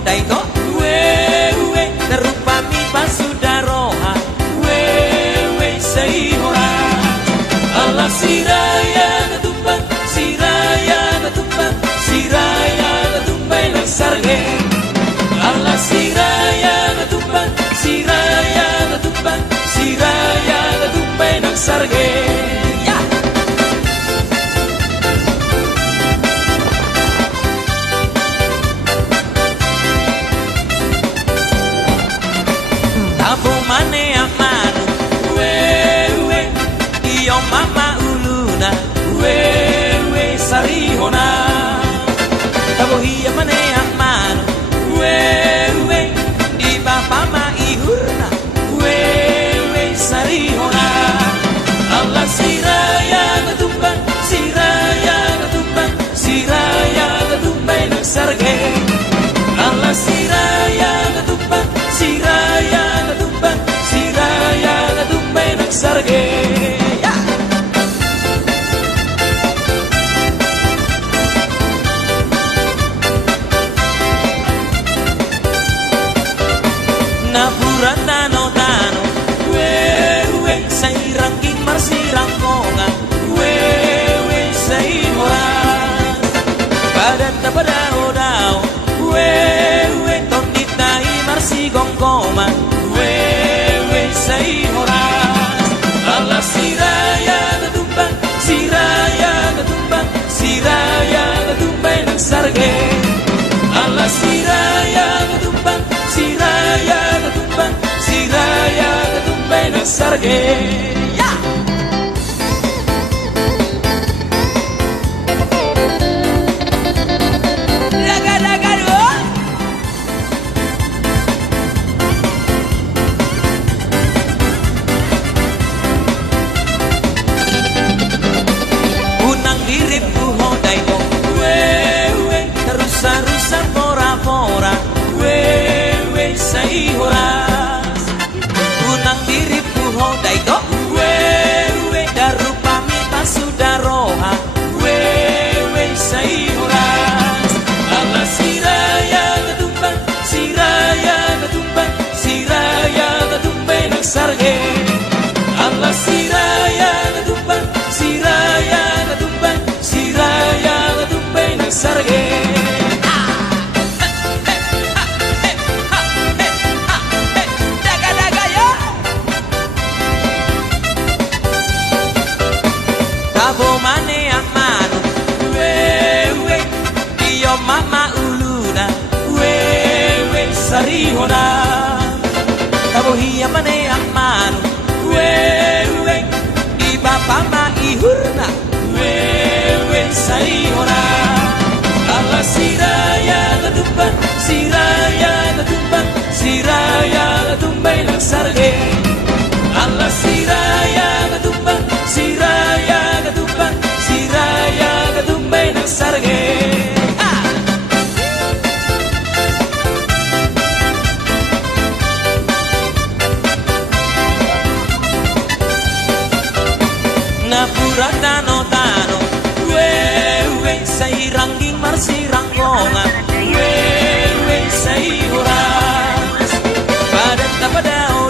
hodai to we terupami pasudaroha we sei hora ala siraya natumbang siraya natumbang siraya natumbay ng sarge ala siraya natumbang siraya natumbang siraya natumbay ng sarge. Abu mane amanu we iyo mama uluna we sarihona Abu hiya mane amanu we di bapa ma ihurna we sarihona Allah siraya natumbang siraya natumbang siraya natumbay ng sarge Allah siraya natumbang siraya natumbang siraya natumbay ng sarge. Napuran tano we say rangking marsirang konga we say horas padat na padao we tondit na imarsigong koma we say horas ala siraya natumbang siraya natumbang siraya natumbay ng sarge ala siraya natumbang siraya natumbang siraya natumbay ng sarge. Terus-terusan pora-pora we say horas unang diriku hodai to we darupami pasudaroha we say horas ala siraya natumbang siraya natumbang siraya natumbay ng sarge ala siraya natumbang siraya natumbang siraya natumbay ng sarge. Mane amanu we iyo mama uluna we sarihona Tabo hiya mane amanu we di bapa ma ihurna we sarihona ala siraya natumbang siraya natumbang siraya natumbay ng sarge ala siraya natumbang siraya natumbang siraya natumbay ng sarge. Napura tano we say rangking marsirang konga we say horas padat na padao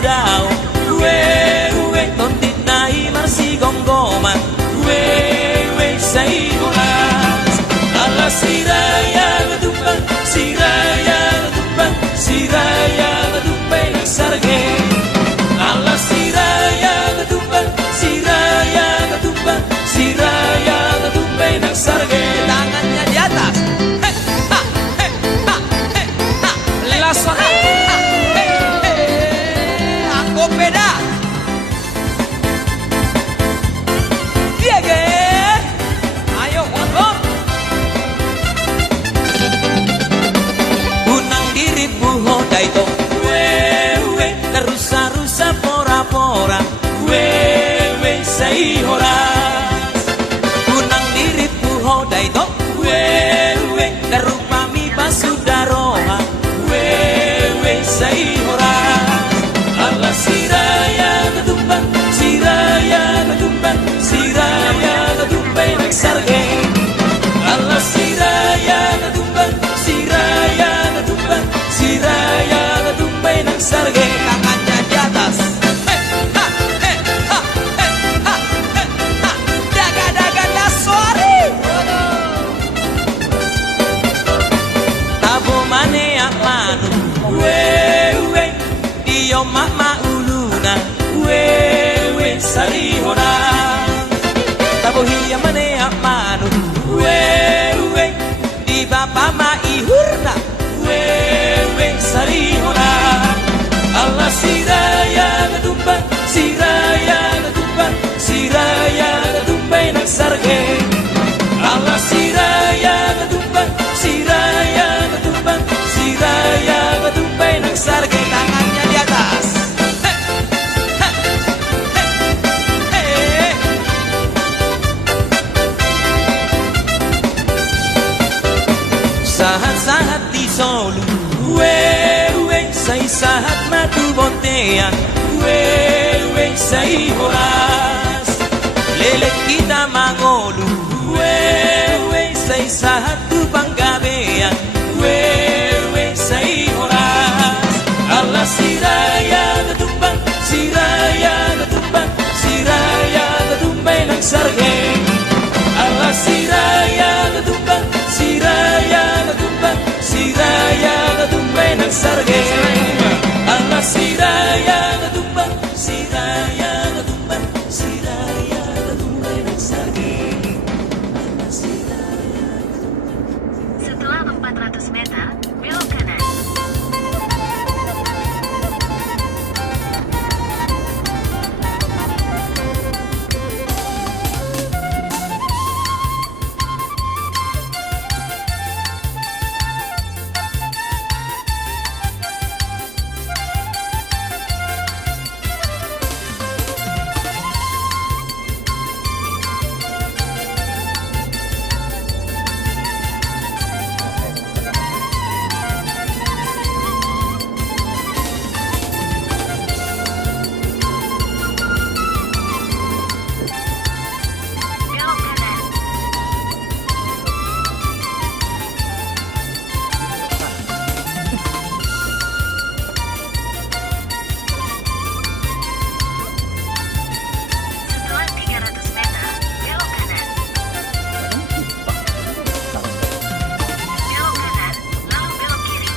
we tondit na imarsigong goma we say horas ala siraya natumbang siraya natumbang siraya natumbay ng sarge ala siraya natumbang siraya natumbang siraya natumbay ng sarge. Tangannya di atas langsung aku beda Diege ayo ngomong unang diriku hodai to Wewe say sahat matu botean, wewe say horas. Lele kita mangolu, wewe say sahat tu panggabean, wewe say horas. Allah siraya ketumbang, siraya ketumbang, siraya ketumbang nang sargeng. Allah siraya ketumbang, siraya ketumbang, siraya ketumbang nang sargeng. Allah siraya ketumbang, siraya ketumbang, siraya ketumbang nang sargeng. Allah siraya. Setelah 400 meter, belok kanan. Setelah 300 meter, belok kanan. Belok kanan, lalu belok kiri.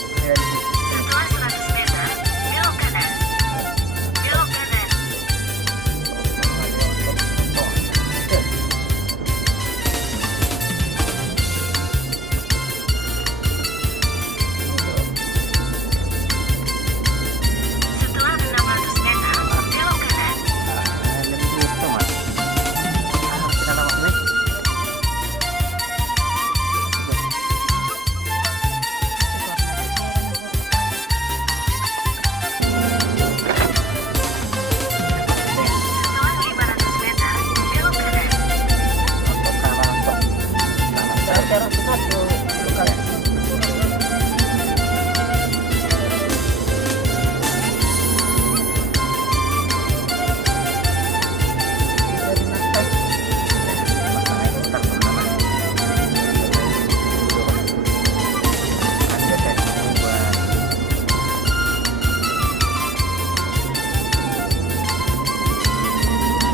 Setelah 100 meter, belok kanan. Belok kanan. Setelah 600 meter, belok kanan. Setelah 500 meter, belok kanan.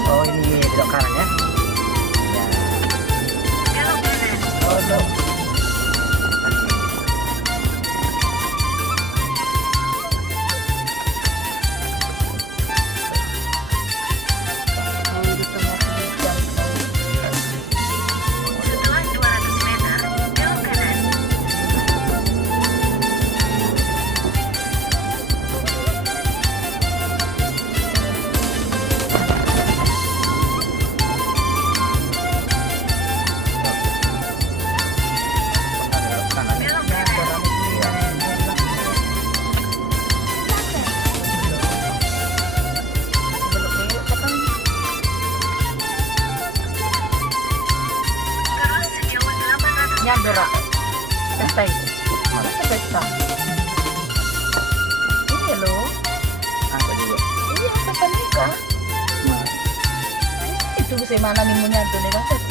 Oh ini belok kanan ya? Ya. Belok kanan. Oh no. Setelah 200 meter, belok kanan. Belok kanan. Terus sejauh 800 Yan meter. dura. Pestay. Mana sa pesta? Ini lo. Apa juga? Iya pesan ka. Itu bisa mana nih mo niyan to ni Baset?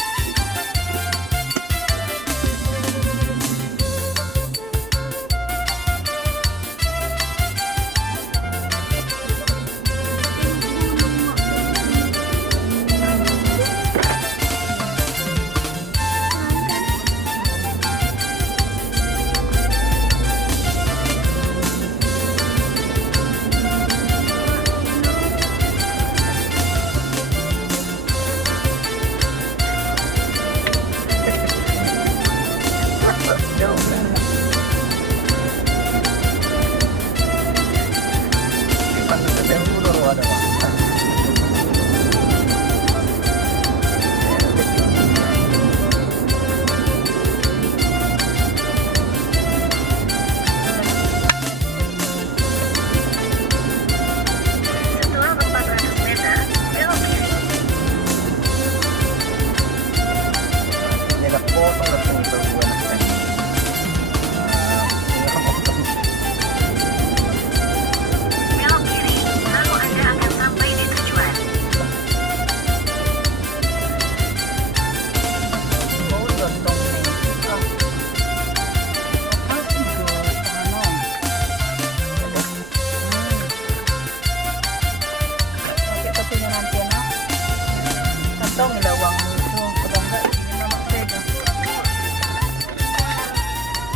Kantong ilawangmu itu. Kalau enggak ini nama beda.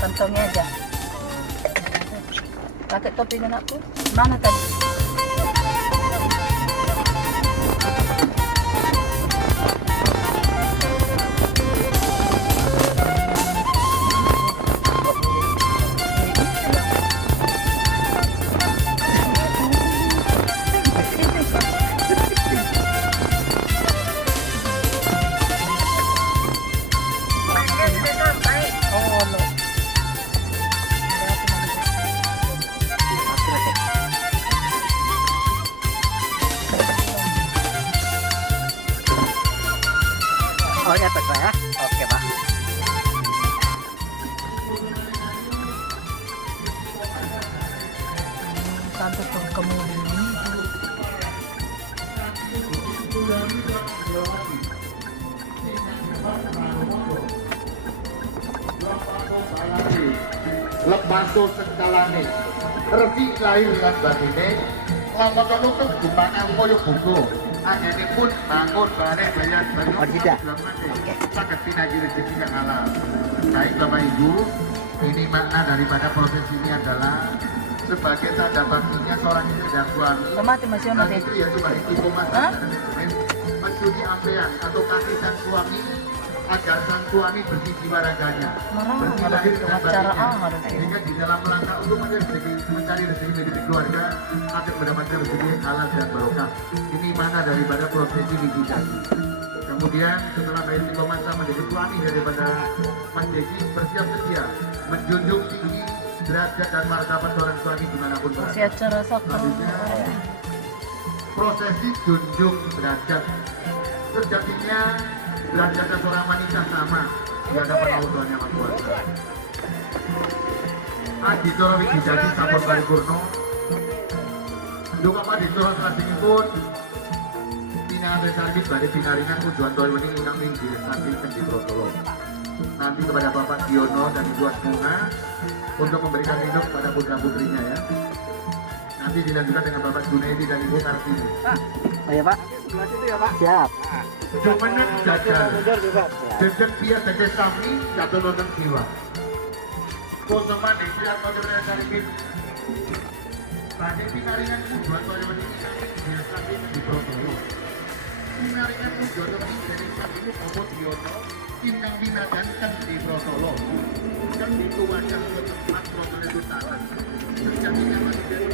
Kantongnya aja. Pakai topi anakku. Mana tadi? Oh, no. Oh, ya Pak ya. Oke, Pak. Tanto tuh kemudian. Lepaso sekalane resi lahir lan batine ngomong nutup gumana koyo buku angene pun bangun bareng bayar banyu Oh, tidak. sangat pinaji rezeki yang halal. Baik Bapak Ibu, ini makna daripada proses ini adalah sebagai tanda baktinya seorang istri dan suami. Mati masih ono Dan deh. itu ya cuma hukuman Hah? mencuri ambean atau kasih sang suami agar sang suami bersih jiwa raganya, Marah, bersih malah lahir itu dan acara batinnya. harus. Sehingga di dalam rangka untuk mencari rezeki mendidik keluarga akan mendapatkan rezeki halal dan barokah. Ini mana daripada prosesi inisiasi. Kemudian setelah Mbak Istiqomah menjadi suami daripada Mas Desi, bersiap sedia menjunjung tinggi derajat dan martabat seorang suami dimanapun berada. Masih acara sakral. Selanjutnya prosesi junjung derajat. Sejatinya derajatnya seorang wanita sama, tidak dapat mautuannya sama kuasa. Aditoro Wididati sampun paripurna. Duka Aditoro salajengipun pinanganten sarjit badhe pinaringan tujuan toyo wening ingkang inggih saking Kendi Brotolo. Nanti kepada Bapak Diono dan Ibu Asmuna untuk memberikan minum kepada putra-putrinya ya. Nanti dilanjutkan dengan Bapak Junaidi dan Ibu Kartini. Oh ya Pak. Siap. Jumeneng jajar. Mundur juga. Jejak dia teges kami jatuh nonton jiwa. Kosoman itu yang kau coba cari. Banyak pinaringan tujuan kau coba ini biasa di Brotolo. Pinaringan tujuan kau ini dari saat itu Bapak Diono Inang Binadan kan di Brotolo. Kan itu wajah tempat Brotolo itu tangan. Sejatinya masih dari